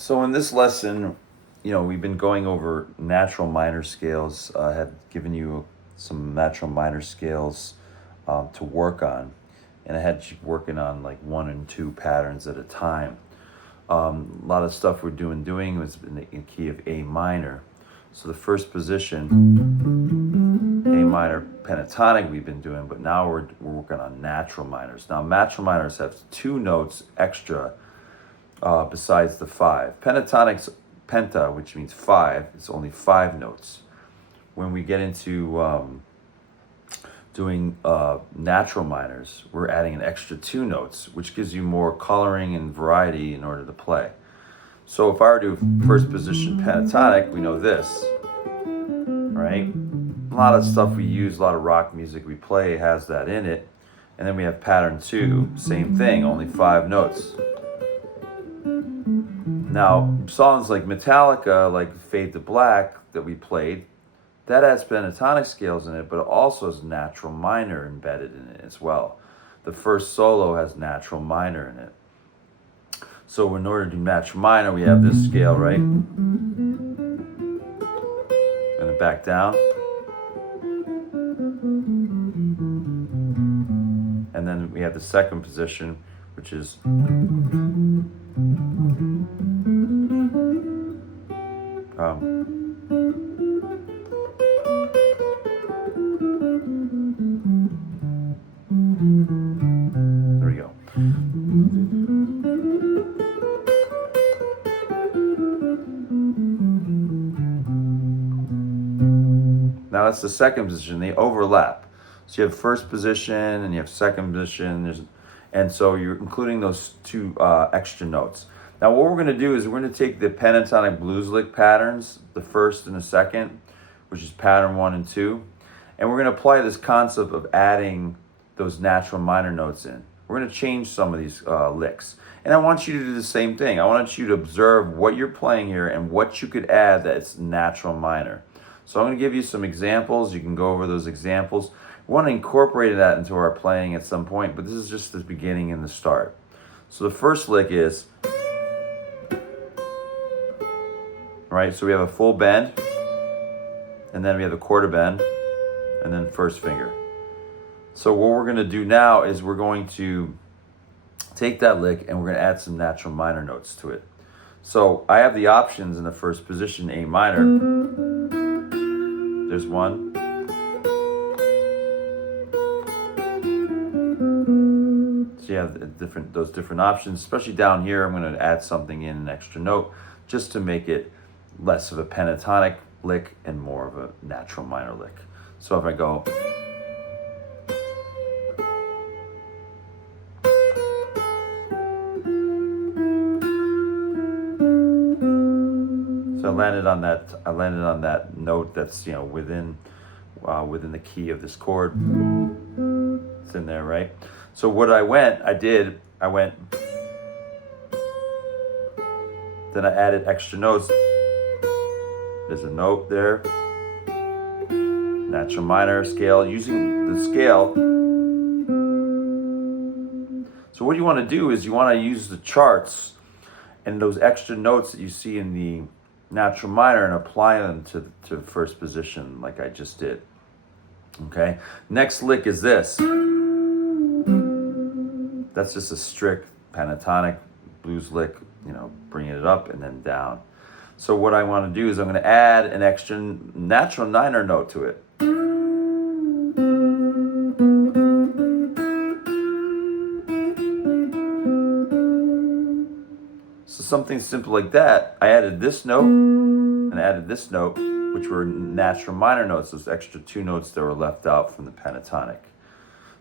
So in this lesson, we've been going over natural minor scales. I had given you some natural minor scales to work on, and I had you working on like one and two patterns at a time. A lot of stuff we're doing was in the key of A minor. So the first position, A minor pentatonic we've been doing, but now we're working on natural minors. Now natural minors have two notes extra besides the five. Pentatonic's penta, which means five, it's only five notes. When we get into doing natural minors, we're adding an extra two notes, which gives you more coloring and variety in order to play. So if I were to do first position pentatonic, we know this, right? A lot of stuff we use, a lot of rock music we play has that in it. And then we have pattern two, same thing, only five notes. Now, songs like Metallica, like Fade to Black that we played, that has pentatonic scales in it, but it also has natural minor embedded in it as well. The first solo has natural minor in it. So in order to do natural minor, we have this scale, right? Gonna back down. And then we have the second position, which is there we go. Now that's the second position. They overlap. So you have first position and you have second position. And so you're including those two extra notes. Now what we're going to do is we're going to take the pentatonic blues lick patterns, the first and the second, which is pattern 1 and 2, and we're going to apply this concept of adding those natural minor notes in. We're going to change some of these licks. And I want you to do the same thing. I want you to observe what you're playing here and what you could add that's natural minor. So I'm going to give you some examples. You can go over those examples. We want to incorporate that into our playing at some point, but this is just the beginning and the start. So the first lick is, right, so we have a full bend, and then we have a quarter bend, and then first finger. So what we're going to do now is we're going to take that lick and we're going to add some natural minor notes to it. So I have the options in the first position, A minor. There's one. So you have those different options, especially down here. I'm going to add something in, an extra note, just to make it less of a pentatonic lick and more of a natural minor lick. So if I go, so I landed on that note that's within the key of this chord. It's in there, right? So what I went, then I added extra notes. There's a note there, natural minor scale, using the scale. So what you want to do is you want to use the charts and those extra notes that you see in the natural minor and apply them to first position like I just did. Okay, next lick is this. That's just a strict pentatonic blues lick, bringing it up and then down. So what I want to do is I'm going to add an extra natural minor note to it. So something simple like that. I added this note and added this note, which were natural minor notes, those extra two notes that were left out from the pentatonic.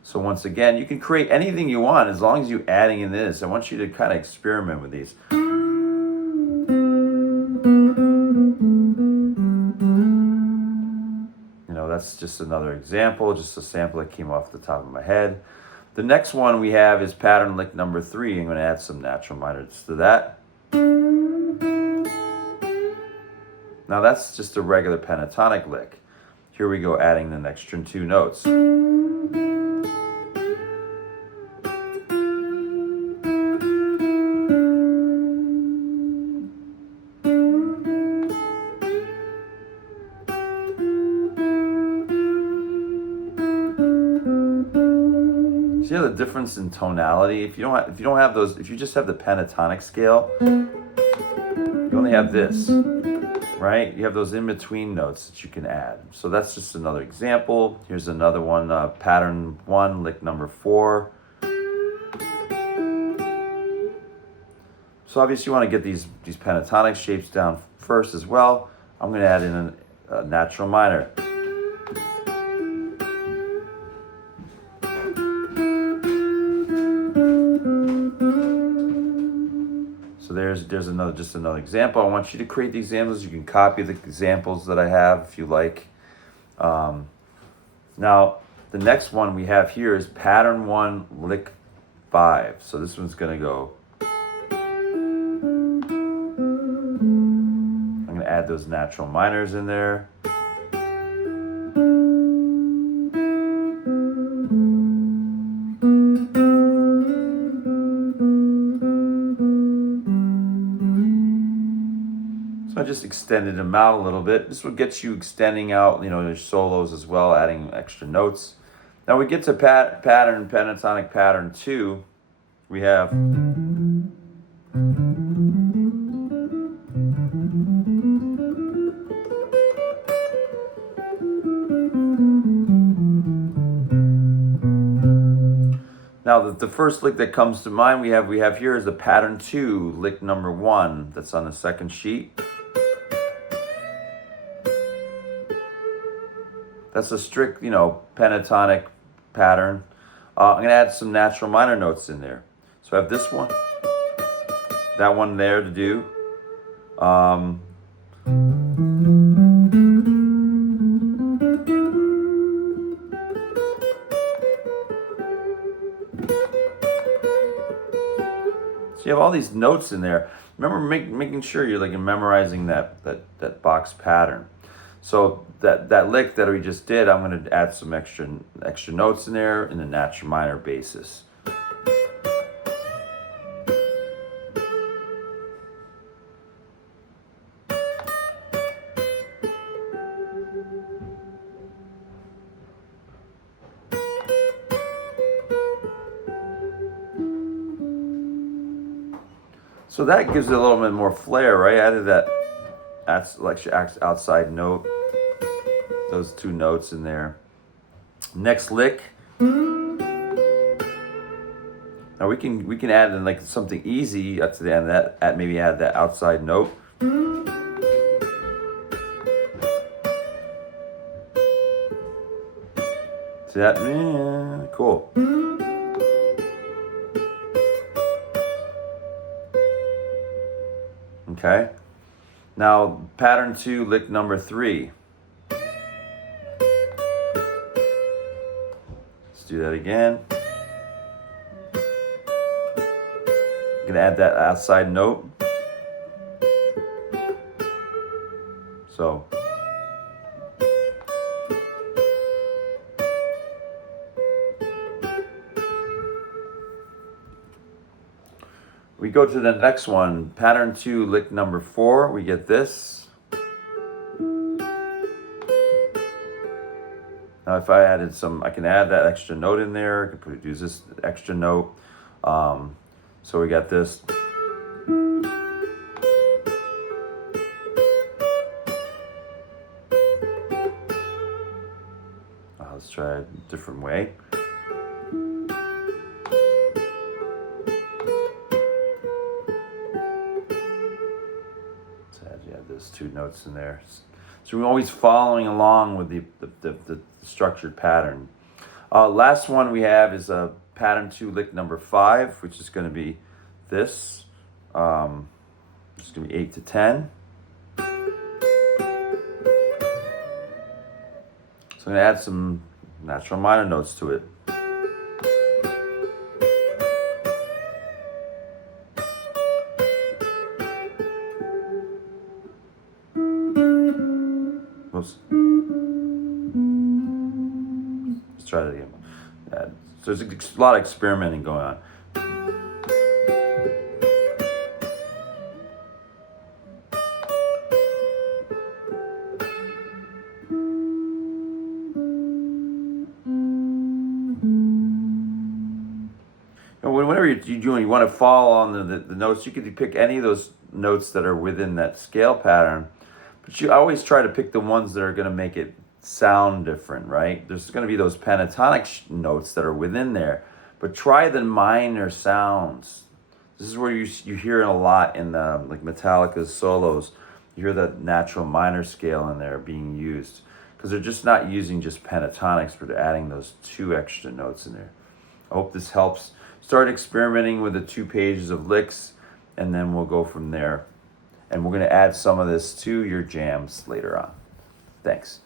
So once again, you can create anything you want as long as you're adding in this. I want you to kind of experiment with these. That's just another example, just a sample that came off the top of my head. The next one we have is pattern lick number 3. I'm going to add some natural minors to that. Now that's just a regular pentatonic lick. Here we go, adding the extra two notes. See how the difference in tonality? If you don't have those, if you just have the pentatonic scale, you only have this, right? You have those in between notes that you can add. So that's just another example. Here's another one, pattern 1, lick number 4. So obviously you want to get these pentatonic shapes down first as well. I'm going to add in a natural minor. So there's just another example. I want you to create the examples. You can copy the examples that I have if you like. Now the next one we have here is pattern 1, lick 5. So this one's going to go. I'm going to add those natural minors in there. I just extended them out a little bit. This will get you extending out, your solos as well, adding extra notes. Now we get to pentatonic pattern 2. We have now the first lick that comes to mind we have here is the pattern 2, lick number 1. That's on the second sheet. That's a strict, pentatonic pattern. I'm going to add some natural minor notes in there. So I have this one, that one there to do. So you have all these notes in there. Remember making sure you're memorizing that box pattern. So that lick that we just did, I'm going to add some extra notes in there in a natural minor basis. So that gives it a little bit more flair, right? I added that outside note, those 2 notes in there. Next lick. Now we can add in something easy to the end of that. Maybe add that outside note. See that? Yeah, cool. Okay. Now pattern 2, lick number 3. Let's do that again. I'm gonna add that outside note. So we go to the next one, pattern 2, lick number 4. We get this. Now if I added I can add that extra note in there. I can use this extra note. So we got this. Let's try a different way. Those 2 notes in there. So we're always following along with the structured pattern. Last one we have is a pattern 2, lick number 5, which is going to be this. It's going to be 8 to 10. So I'm going to add some natural minor notes to it. Let's try that again. So there's a lot of experimenting going on. you're doing, you want to fall on the notes, you could pick any of those notes that are within that scale pattern, but you always try to pick the ones that are going to make it sound different, right? There's going to be those pentatonic notes that are within there, but try the minor sounds. This is where you hear it a lot in like Metallica's solos. You hear that natural minor scale in there being used because they're just not using just pentatonics, but they're adding those 2 extra notes in there. I hope this helps. Start experimenting with the 2 pages of licks, and then we'll go from there. And we're going to add some of this to your jams later on. Thanks.